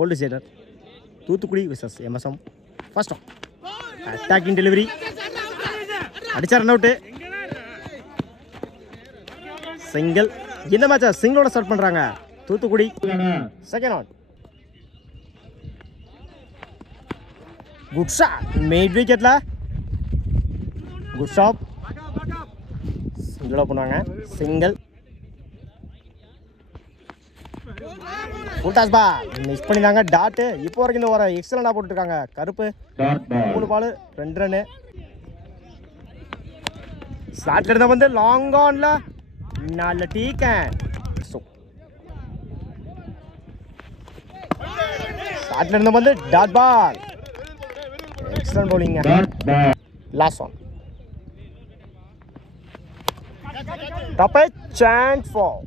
Old சேடர் Thoothukudi versus MSM. First one attacking delivery அடிச்சா run out. Single. இந்த மேட்சை சிங்கிளோட ஸ்டார்ட் பண்ணுறாங்க Thoothukudi. Second one good shot mid விக்கெட்டில். குட் ஷாட் சிங்கிளாக பண்ணுவாங்க. Single. Full toss ball miss பண்ணிட்டாங்க. டாட்டு இப்போ வரைக்கும் இந்த வர எக்ஸலண்டாக போட்டுருக்காங்க கருப்பு. 3 பால் 2 ரன்னு. ஸ்லாட்ல இருந்தால் வந்து லாங் ஆன்ல நல்ல டீக்கன். ஸ்லாட்ல இருந்தால் வந்து dot ball. Excellent bowling. Last one top chance for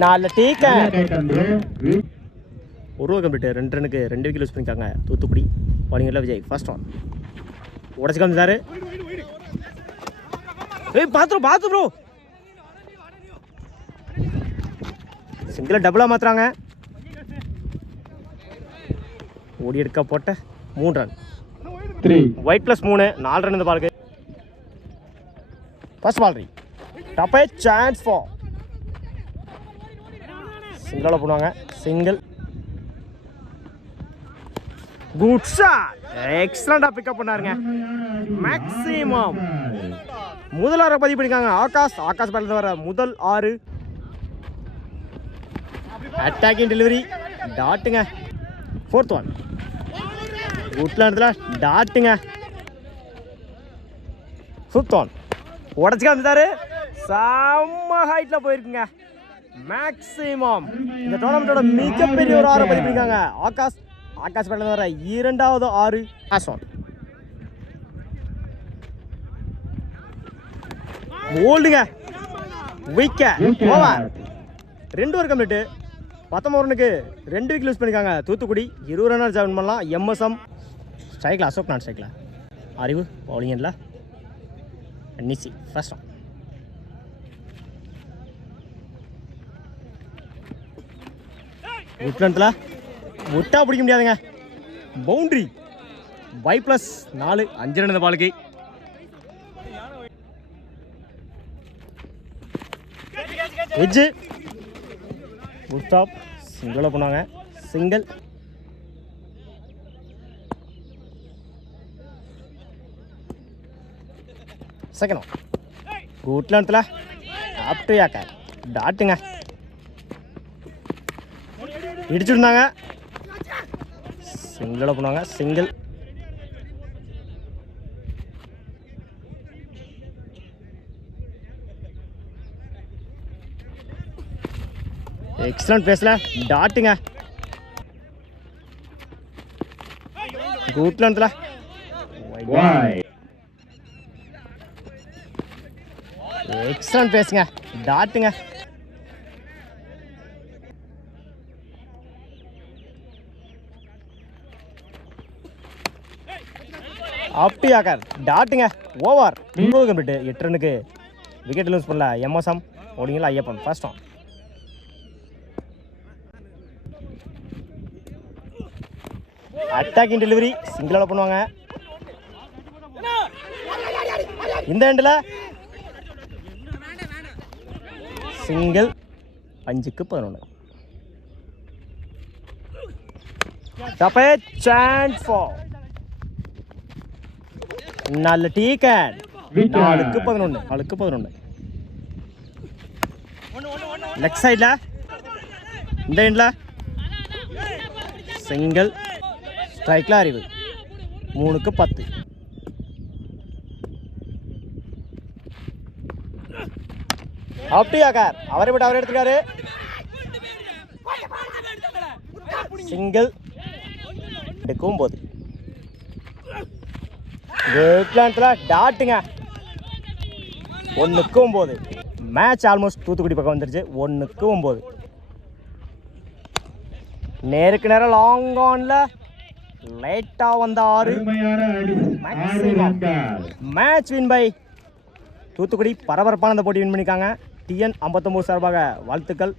நல்ல டீக்கன். ஒரு கம்ப்ளீட் 2 ரன்னுக்கு 2 விக்கெட் யூஸ் பண்ணியிருக்காங்க தூத்துக்குடி. பவுலிங்கில் விஜய். ஃபர்ஸ்ட் ஒன் உடச்சு காமிச்சாரு. ஏய் பாத்து ப்ரோ. சிங்கிளை டபுளாக மாற்றுறாங்க. ஓடி எடுக்க போட்ட 3 ரன். ஒயிட் ப்ளஸ் 3 4 ரன் இந்த பாலுக்கு. First ball top chance for சிங்கிளாக பண்ணுவாங்க. சிங்கிள். குட் ஷாட் எக்ஸலண்டாக பிக்கப் பண்ணாருங்க மேக்ஸிமம். முதல் 6 பதிவு பண்ணியிருக்காங்க ஆகாஷ் பேட்டில் வர முதல் 6. அட்டாக்கிங் டெலிவரி டாட்டுங்க. ஃபோர்த் ஒன் குட்ல இடத்துல டாட்டுங்க. ஃபிஃப்த் ஒன் உடச்சிக்க வந்துட்டாரு. செம்ம ஹைட்டில் போயிருக்குங்க மேக்ஸிமம். இந்த டோர்னமெண்ட்டோட மிகப்பெரிய ஒரு 6 பதிவு பண்ணியிருக்காங்க ஆகாஷ் பேட்டில் வர இரண்டாவது 6. லாஸ்ட் ஒன் ஓல்டுங்க விக்கெட் ஓவர். 2 ஓவர் கம்ப்ளீட்டு 19 ரன்னுக்கு 2 விக்கெட் யூஸ் பண்ணியிருக்காங்க தூத்துக்குடி. 20 ரன்னர் ஜாயின் பண்ணலாம் எம்எஸ்எம். ஸ்ட்ரைக்கில் அசோக் நான் ஸ்ட்ரைக்கில் அறிவு பவுலிங்கில் நிசி. ஃபர்ஸ்ட் ஒன் விட்லண்டில் விட்டா பிடிக்க முடியாதுங்க. பவுண்ட்ரி Y ப்ளஸ் 4 5 ரன் இந்த பாலுக்கு. எட்ஜு குட் ஸ்டாப் சிங்கிளாக பண்ணாங்க. சிங்கிள். செகண்ட் ஒன் குட் லென்த்தில் ஆப்டு யாக்க டாட்டுங்க. இடிச்சுருந்தாங்க. சிங்கிளாக பண்ணுவாங்க. சிங்கிள். எக்ஸலண்ட் பேஸ்ல டாட்டுங்க. குட் லென்த்தில் எக்ஸலண்ட் பேசுங்க டாட்டுங்க. அப்படி ஆக்கார் டாட்டுங்க. ஓவர் 20 கம்ப்ளீட் 8 ரன்னுக்கு விக்கெட் லூஸ் பண்ணல எம்எஸ்எம். ஓடிங்களா Ayyappan. First one attacking delivery சிங்கிளாக பண்ணுவாங்க. இந்த எண்டில் சிங்கிள். 5க்கு 11. டாப் சான்ஸ் ஃபார் நல்ல டீக்கன். 4க்கு 11. லெஃப்ட் சைடில் இந்த எண்டில் சிங்கிள். ஸ்ட்ரைக்கில் அறிவு 3க்கு 10. அப்படியாக்கார் அவரை விட்டு அவர் எடுத்துக்காரு. சிங்கிள். 9 டாட்டுங்க. 1க்கு 9. மேட்ச் ஆல்மோஸ்ட் தூத்துக்குடி பக்கம் வந்துருச்சு. 1க்கு 9. நேருக்கு நேரம் லாங் ஆன்ல லைட்டாக வந்த 6. Match win by Thoothukudi. பரபரப்பான அந்த போட்டி வின் பண்ணியிருக்காங்க. TN 59 சார்பாக வாழ்த்துக்கள்.